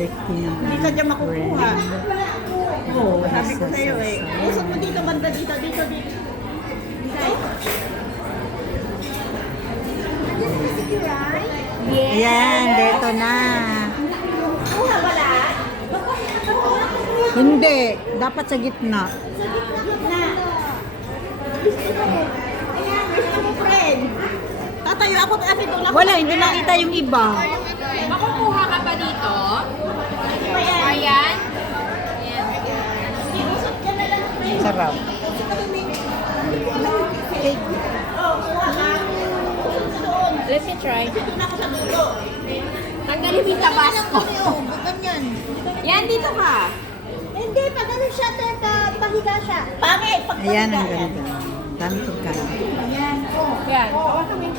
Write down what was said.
birthday ng Hindi ka dyan makukuha. Oo, sabi ko sa'yo eh. Sa- Usap mo dito, banda dito, dito, dito. Ayan, dito na. Kuha wala? Hindi, dapat sa gitna. Na. Gusto mo, friend. Tatayo ako kasi doon ako. Wala, hindi nakita yung iba. Makukuha ka pa dito? Ayan. Ayan. Usap ka na lang, friend. Sarap. Oh, kuha ka. Usap ka doon. Let me try. Doon ako sa dulo. Tanggalin yung tabasco. Ganyan. Yan, dito ka. Hindi, pag ano siya, pahiga siya. Pangit, pag Ayan, ang pahiga yan. ganda. Dami pagkain. Ayan, oh. Yan. Hawakan mo yung